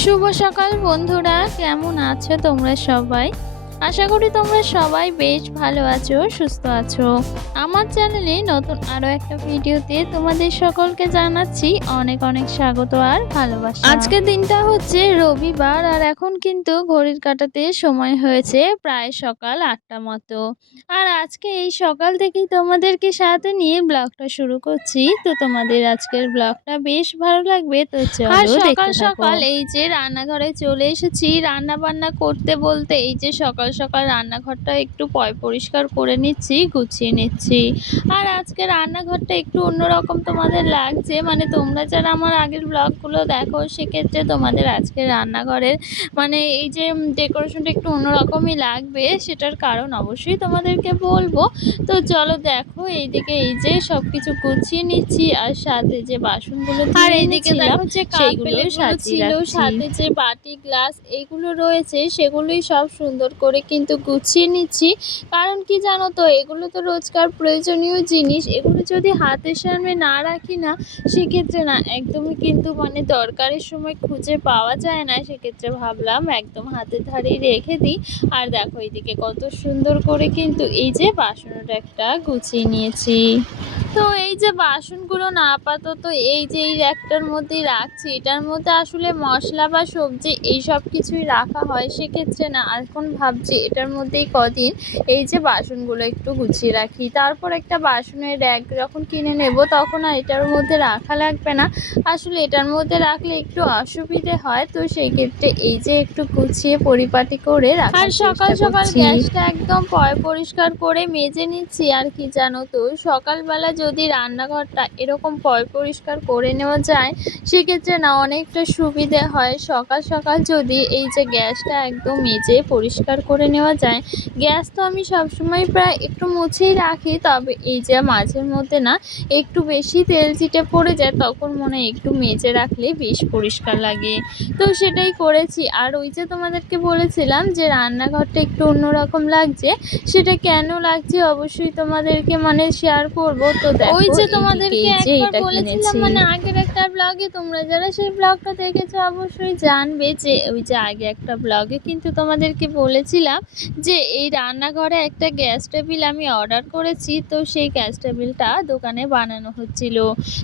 শুভ সকাল বন্ধুরা কেমন আছো তোমরা সবাই? আশা করি তোমরা সবাই বেশ ভালো আছো সুস্থ আছো। আমার চ্যানেলে নতুন আরও একটা ভিডিওতে তোমাদের সকলকে জানাচ্ছি অনেক অনেক স্বাগত আর ভালোবাসা। আজকের দিনটা হচ্ছে রবিবার আর এখন কিন্তু ঘড়ির কাটাতে সময় হয়েছে প্রায় সকাল আটটা মতো। আর আজকে এই সকাল থেকেই তোমাদেরকে সাথে নিয়ে ব্লগটা শুরু করছি। তো তোমাদের আজকের ব্লগটা বেশ ভালো লাগবে তো চলো সকাল সকাল এই যে রান্নাঘরে চলে এসেছি রান্না বান্না করতে বলতে এই যে সকাল সকাল সকাল রান্নাঘরটা একটু পয় পরিষ্কার করে নিচ্ছি গুছিয়ে নিচ্ছি। আর আজকে রান্নাঘরটা একটু অন্যরকম তোমাদের লাগছে। মানে তোমরা যারা আমার আগের ব্লগগুলো দেখো সেক্ষেত্রে তোমাদের আজকে রান্নাঘরের মানে এই যে ডেকোরেশনটা একটু অন্যরকমই লাগবে সেটার কারণ অবশ্যই তোমাদেরকে বলব। তো চলো দেখো এইদিকে এই যে সব কিছু গুছিয়ে নিচ্ছি আর সাথে যে বাসনগুলো আর এইদিকে দেখো যে সেইগুলো কাপ সাজিয়ে ছিল সাথে যে বাটি গ্লাস এইগুলো রয়েছে সেগুলোই সব সুন্দর করে কিন্তু গুছিয়ে নিচ্ছি। কারণ কি জানো তো, এগুলো তো রোজকার প্রয়োজনীয় জিনিস। এগুলো যদি হাতের সামনে না রাখি না, সেক্ষেত্রে না, একদমই কিন্তু মানে দরকারের সময় খুঁজে পাওয়া যায় না। সেক্ষেত্রে ভাবলাম একদম হাতের ধারেই রেখে দিই। আর দেখো এইদিকে কত সুন্দর করে কিন্তু এই যে বাসনটা একটা গুছিয়ে নিয়েছি। তো এই যে বাসনগুলো না আপাতত এই যে এই র্যাকটার মধ্যেই রাখছি এটার মধ্যে আসলে মশলা বা সবজি এই সব কিছুই রাখা হয় সেক্ষেত্রে না এখন ভাবছি এটার মধ্যেই কদিন এই যে বাসনগুলো একটু গুছিয়ে রাখি। তারপর একটা বাসনের র্যাক যখন কিনে নেব তখন আর এটার মধ্যে রাখা লাগবে না। আসলে এটার মধ্যে রাখলে একটু অসুবিধে হয় তো সেই ক্ষেত্রে এই যে একটু গুছিয়ে পরিপাটি করে রাখার আর সকাল সকাল গ্যাসটা একদম পয় পরিষ্কার করে মেজে নিচ্ছি আর কি জানো তো? সকালবেলা যদি রান্নাঘরটা এরকম পরিষ্কার করে নেওয়া যায়, সেক্ষেত্রে না অনেকটা সুবিধে হয়। সকাল সকাল যদি এই যে গ্যাসটা একদম মেজে পরিষ্কার করে নেওয়া যায়, গ্যাস তো আমি সবসময় প্রায় একটু মুছেই রাখি, তবে এই যে মাঝের মধ্যে না একটু বেশি তেল চিটে পড়ে যায়, তখন মনে হয় একটু মেজে রাখলে বেশ পরিষ্কার লাগে। তো সেটাই করেছি। আর ওই যে তোমাদেরকে বলেছিলাম যে রান্নাঘরটা একটু অন্যরকম লাগছে, সেটা কেন লাগছে অবশ্যই তোমাদেরকে মানে শেয়ার করব। তো দেখো ওই যে তোমাদেরকে একবার বলেছিলাম মানে আগের একটা ব্লগে তোমরা যারা সেই ব্লগটা দেখেছ অবশ্যই জানবে যে ওই যে আগে একটা ব্লগে কিন্তু তোমাদেরকে বলেছিলাম যে এই রান্নাঘরে একটা গ্যাস টেবিল আমি অর্ডার করেছি তো সেই গ্যাস টেবিলটা দোকানে বানানো হচ্ছিল।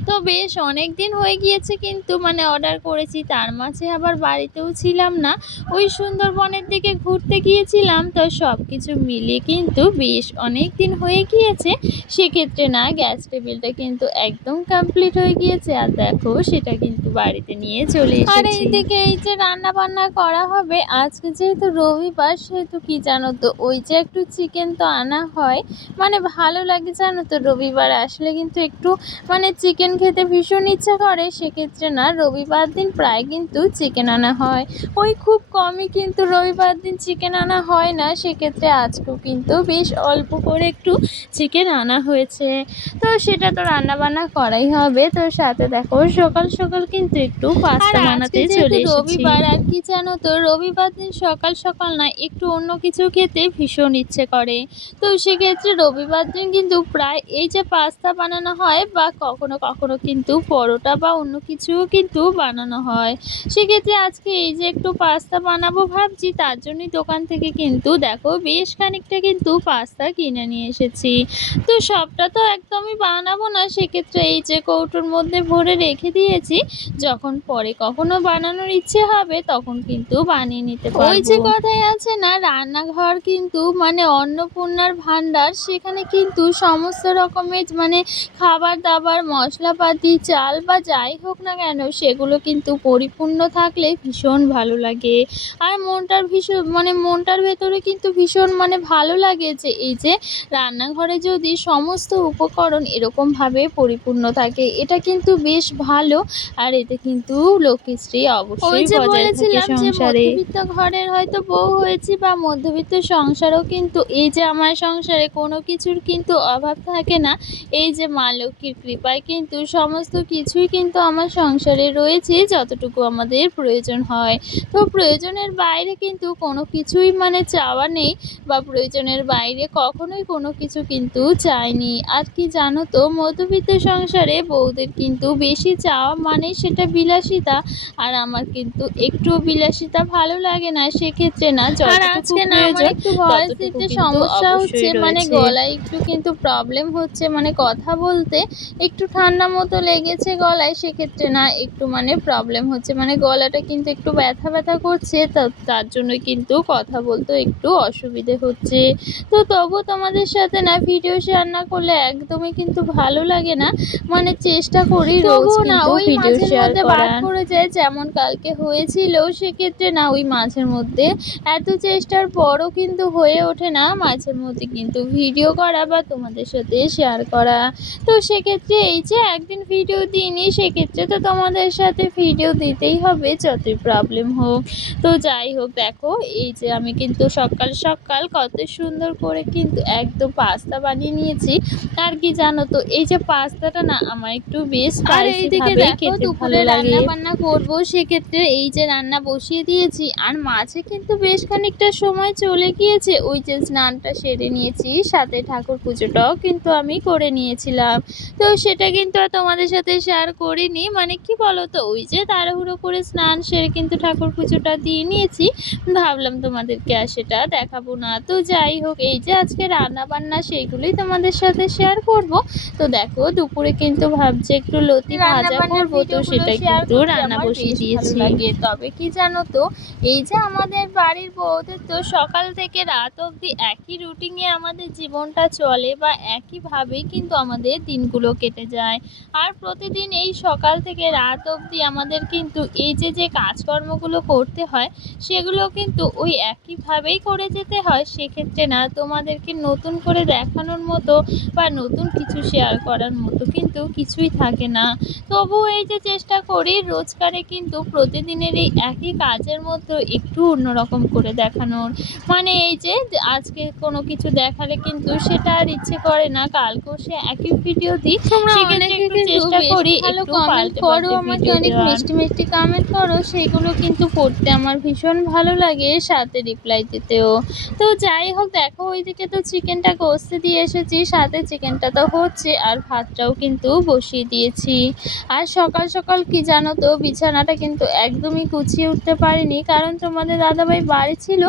তো বেশ অনেক দিন হয়ে গিয়েছে কিন্তু মানে অর্ডার করেছি তার মাঝে আবার বাড়িতেও ছিলাম না। ওই সুন্দরবনের দিকে ঘুরতে গিয়েছিলাম তো সব কিছু মিলিয়ে কিন্তু বেশ অনেক দিন হয়ে গিয়েছে সেক্ষেত্রে না গ্যাস টেবিলটা কিন্তু একদম কমপ্লিট হয়ে গিয়েছে। আর দেখো সেটা কিন্তু বাড়িতে নিয়ে চলে আর এইদিকে এই যে রান্না বান্না করা হবে আজকে যেহেতু রবিবার সেহেতু কি জানো তো ওই যে একটু চিকেন তো আনা হয়। মানে ভালো লাগে জানো তো রবিবার আসলে কিন্তু একটু মানে চিকেন খেতে ভীষণ ইচ্ছা করে সেক্ষেত্রে না রবিবার দিন প্রায় কিন্তু চিকেন আনা হয়। ওই খুব কমই কিন্তু রবিবার দিন চিকেন আনা হয় না সেক্ষেত্রে আজকেও কিন্তু বেশ অল্প করে একটু চিকেন আনা হয়েছে। তো সেটা তো রান্না বান্না করাই হবে। তো সাথে দেখো সকাল সকাল কিন্তু একটু পাস্তা বানাতে চলে এসেছি। রবিবার আর কি জানো তো রবিবার দিন সকাল সকাল না একটু অন্য কিছু খেতে ভীষণ ইচ্ছে করে। তো সেক্ষেত্রে রবিবার দিন কিন্তু প্রায় এই যে পাস্তা বানানো হয় বা কখনো কখনো কিন্তু পরোটা বা অন্য কিছুও কিন্তু বানানো হয়। সেক্ষেত্রে আজকে এই যে একটু পাস্তা বানাবো ভাবছি তার জন্যই দোকান থেকে কিন্তু দেখো বেশ খানিকটা কিন্তু পাস্তা কিনে নিয়ে এসেছি। তো সবটা তো একদমই বানাবো না সেক্ষেত্রে এই যে কৌটোর মধ্যে ভরে রেখে দিয়েছি যখন পরে কখনো বানানোর ইচ্ছে হবে তখন কিন্তু বানিয়ে নিতে পারব ওই যে কথাই আছে না রান্নাঘর কিন্তু মানে অন্নপূর্ণার ভান্ডার সেখানে কিন্তু সমস্ত রকমের মানে খাবার দাবার মশলাপাতি চাল বা যাই হোক না কেন সেগুলো কিন্তু পরিপূর্ণ থাকলে ভীষণ ভালো লাগে। আর মনটার ভীষণ মানে মনটার ভেতরে কিন্তু ভীষণ মানে ভালো লাগে যে এই যে রান্নাঘরে যদি সমস্ত উপকরণ এরকমভাবে পরিপূর্ণ থাকে এটা কিন্তু বেশ ভালো আর এতে কিন্তু লক্ষ্মীশ্রী অবশ্যই বজায় থাকে সংসারে। মধ্যবিত্ত ঘরের হয়তো বউ হয়েছি বা মধ্যবিত্ত সংসারও কিন্তু এই যে আমার সংসারে কোনো কিছুর কিন্তু অভাব থাকে না এই যে মা লক্ষ্মীর কৃপায় কিন্তু সমস্ত কিছুই কিন্তু আমার সংসারে রয়েছে যতটুকু আমাদের প্রয়োজন হয়। তো প্রয়োজনের বাইরে কিন্তু কোনো কিছুই মানে চাওয়া নেই বা প্রয়োজনের বাইরে কখনোই কোনো কিছু কিন্তু চাইনি। আর কি জানো জানো তো মধ্যবিত্ত সংসারে বউদের কিন্তু বেশি চাওয়া মানে সেটা বিলাসিতা আর আমার কিন্তু একটু বিলাসিতা ভালো লাগে না সেক্ষেত্রে না আর আজকে না আমার একটু ভয়েস দিতে সমস্যা হচ্ছে মানে গলায় একটু কিন্তু প্রবলেম হচ্ছে মানে কথা বলতে একটু ঠান্ডা মতো লেগেছে গলায় সেক্ষেত্রে না একটু মানে প্রবলেম হচ্ছে মানে গলাটা কিন্তু একটু ব্যথা ব্যথা করছে তার জন্য কিন্তু কথা বলতে একটু অসুবিধে হচ্ছে। তো তবু তোমাদের সাথে না ভিডিও শেয়ার না করলে একদমই কিন্তু ভালো লাগে না। মানে চেষ্টা করি রোজ না, কিন্তু ওই ভিডিও শেয়ার করার। করে যায় যেমন কালকে হয়েছিল সেক্ষেত্রে না ওই মাঝের মধ্যে। এত চেষ্টার পরও কিন্তু হয়ে ওঠে না মাঝের মধ্যে কিন্তু ভিডিও করা বা তোমাদের সাথে শেয়ার করা। তো সেক্ষেত্রে এই যে একদিন ভিডিও দিইনি সেক্ষেত্রে তো তোমাদের সাথে ভিডিও দিতেই হবে যতই প্রবলেম হোক। তো যাই হোক দেখো এই যে আমি কিন্তু সকাল সকাল কত সুন্দর করে কিন্তু একদম পাস্তা বানিয়ে নিয়েছি। আর কি জানো তো এই যে পাস্তাটা না আমার একটু বেশ আর এইদিকে দেখো দুপুরে রান্না বান্না করব সেক্ষেত্রে এই যে রান্না বসিয়ে দিয়েছি আর মাঝে কিন্তু বেশ খানিকটা সময় চলে গিয়েছে ওই যে স্নানটা সেরে নিয়েছি সাথে ঠাকুর পুজোটাও কিন্তু আমি করে নিয়েছিলাম। তো সেটা কিন্তু আর তোমাদের সাথে শেয়ার করিনি মানে কি বলো তো ওই যে তাড়াহুড়ো করে স্নান সেরে কিন্তু ঠাকুর পুজোটা দিয়ে নিয়েছি ভাবলাম তোমাদেরকে আর সেটা দেখাবো না। তো যাই হোক এই যে আজকে রান্না বান্না সেইগুলোই তোমাদের সাথে শেয়ার করব। তো দেখো দুপুরে কিন্তু ভাবছি একটু লতি ভাজা করব তো সেটা কিন্তু রান্না বসিয়ে দিয়েছি। তবে কি জানো তো এই যে আমাদের বাড়ির বউদের তো সকাল থেকে রাত অবধি একই রুটিনে আমাদের জীবনটা চলে বা একইভাবেই কিন্তু আমাদের দিনগুলো কেটে যায়। আর প্রতিদিন এই সকাল থেকে রাত অবধি আমাদের কিন্তু এই যে যে কাজকর্মগুলো করতে হয় সেগুলো কিন্তু ওই একইভাবেই করে যেতে হয়। সেক্ষেত্রে না তোমাদেরকে নতুন করে দেখানোর মতো বা নতুন কিছু শেয়ার করার মতো কিন্তু কিছুই থাকে না। তবু এই যে চেষ্টা করি রোজকারে কিন্তু প্রতিদিনের এই একই কাজের মধ্যে একটু অন্যরকম করে দেখানোর। মানে এই যে আজকে কোনো কিছু দেখালে কিন্তু সেটা আর ইচ্ছে করে না কালকেও সে একই ভিডিও দিই। চেষ্টা করি ভালো কমেন্ট করো আমাকে অনেক মিষ্টি মিষ্টি কমেন্ট করো সেইগুলো কিন্তু পড়তে আমার ভীষণ ভালো লাগে সাথে রিপ্লাই দিতেও। তো যাই হোক দেখো ওইদিকে তো চিকেনটা কষতে দিয়ে এসেছি সাথে চিকেনটা তো হচ্ছে আর ভাতটাও কিন্তু বসিয়ে দিয়েছি। আর সকাল সকাল কি জানো তো বিছানাটা কিন্তু একদমই গুছিয়ে উঠতে পারিনি। কারণ তোমাদের দাদাভাই বাড়ি ছিল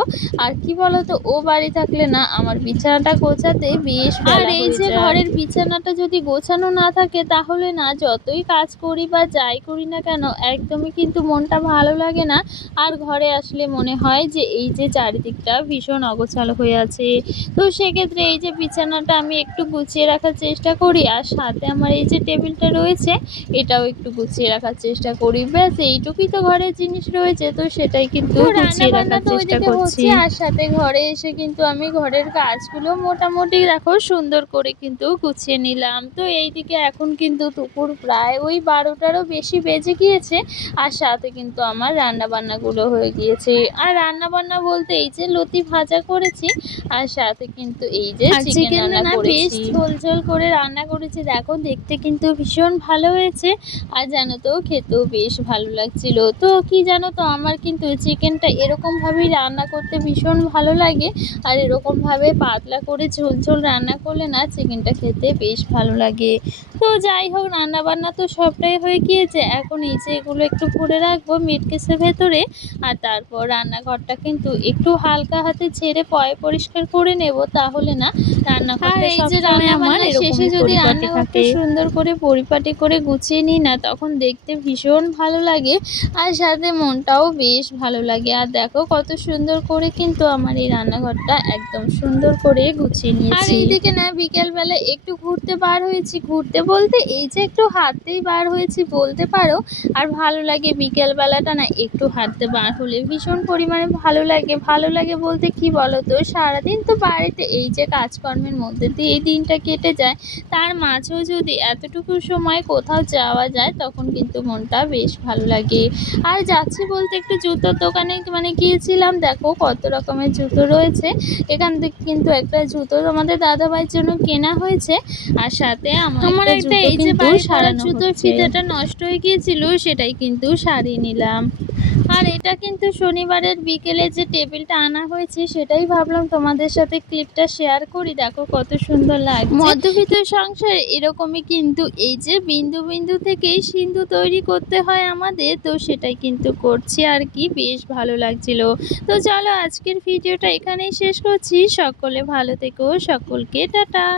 আর কি বলো তো ও বাড়ি থাকলে না আমার বিছানাটা গোছাতে বেশ আর এই যে ঘরের বিছানাটা যদি গোছানো না থাকে তাহলে না যতই কাজ করি বা যাই করি না কেন একদমই কিন্তু মনটা ভালো লাগে না। আর ঘরে আসলে মনে হয় যে এই যে চারিদিকটা ভীষণ অগোছালো হয়ে আছে। তো সেক্ষেত্রে এই যে বিছানাটা আমি একটু গুছিয়ে রাখার চেষ্টা করি আর সাথে আমার এই যে টেবিলটা রয়েছে এটাও একটু গুছিয়ে রাখার চেষ্টা করি। ব্যাস এইটুকুই তো ঘরের জিনিস রয়েছে তো সেটাই কিন্তু গুছিয়ে রাখার চেষ্টা করছি। আর সাথে ঘরে এসে কিন্তু আমি ঘরের কাজগুলো মোটামুটি দেখো সুন্দর করে কিন্তু গুছিয়ে নিলাম। তো এইদিকে এখন কিন্তু দুপুর প্রায় ওই বারোটারও বেশি বেজে গিয়েছে আর সাথে কিন্তু আমার রান্না বান্নাগুলো হয়ে গিয়েছে। আর রান্না বান্না বলতে এই যে লতি ভাজা করেছি আর সাথে কিন্তু এই যে চিকেন রান্না করেছি। ঝোল ঝোল করে রান্না করেছি দেখো দেখতে কিন্তু ভীষণ ভালো হয়েছে। আর জানো তো খেতেও বেশ ভালো লাগছিল। তো কি জানো তো আমার কিন্তু চিকেনটা এরকমভাবেই রান্না করতে ভীষণ ভালো লাগে। আর এরকমভাবে পাতলা করে ঝোল ঝোল রান্না করলে না চিকেনটা খেতে বেশ ভালো লাগে। তো যাই হোক রান্না বান্না তো সবটাই হয়ে গিয়েছে। এখন এই যে এগুলো একটু ভরে রাখব মিট কেসের ভেতরে। আর তারপর রান্নাঘরটা কিন্তু একটু হালকা হাতে ছেড়ে পয় পরিষ্কার করে নেব তাহলে না আর রান্নাঘরটা এই যে রান্না আমার শেষে এরকমই যদি রান্নাঘরটা সুন্দর করে পরিপাটি করে গুছিয়ে নিই না তখন দেখতে ভীষণ ভালো লাগে আর সাথে মনটাও বেশ ভালো লাগে। আর দেখো কত সুন্দর করে কিন্তু আমার এই রান্নাঘরটা একদম সুন্দর করে গুছিয়ে নিয়েছি। আর এইদিকে না বিকেলবেলা একটু ঘুরতে বার হয়েছি। ঘুরতে বলতে এই যে একটু হাঁটতেই বার হয়েছি বলতে পারো। আর ভালো লাগে বিকেলবেলাটা না একটু হাঁটতে বার হলে ভীষণ পরিমাণে ভালো লাগে। ভালো লাগে বলতে কি বলো তো সারাদিন তো বাড়িতে এই যে কাজকর্মের মধ্যে দিয়ে এই দিনটা কেটে যায়। তার মাঝেও যদি এতটুকু সময় কোথাও যাওয়া যায় তখন কিন্তু মনটা বেশ ভালো লাগে। আর যাচ্ছি বলতে একটু জুতোর দোকানে মানে গিয়েছিলাম দেখো কত রকমের জুতো রয়েছে। এখান থেকে কিন্তু একটা জুতো আমাদের দাদাভাইয়ের জন্য কেনা হয়েছে আর সাথে আমার একটা এই যে করা জুতোর ফিতাটা নষ্ট হয়ে গিয়েছিল সেটাই কিন্তু সারিয়ে নিলাম। আর এটা কিন্তু শনিবারের বিকেলে যে টেবিলটা আনা হয়েছে সেটাই ভাবলাম তোমাদের সাথে ক্লিপটা শেয়ার করি দেখো কত সুন্দর লাগছে। মধ্যবিত্ত বিবাহিত সংসার এরকমই কিন্তু এই যে বিন্দু বিন্দু থেকেই সিন্ধু তৈরি করতে হয় আমাদের, তো সেটাই কিন্তু করছি আর কি, বেশ ভালো লাগছিল। তো চলো আজকের ভিডিওটা এখানেই শেষ করছি। সকলে ভালো থেকো, সকলকে টাটা।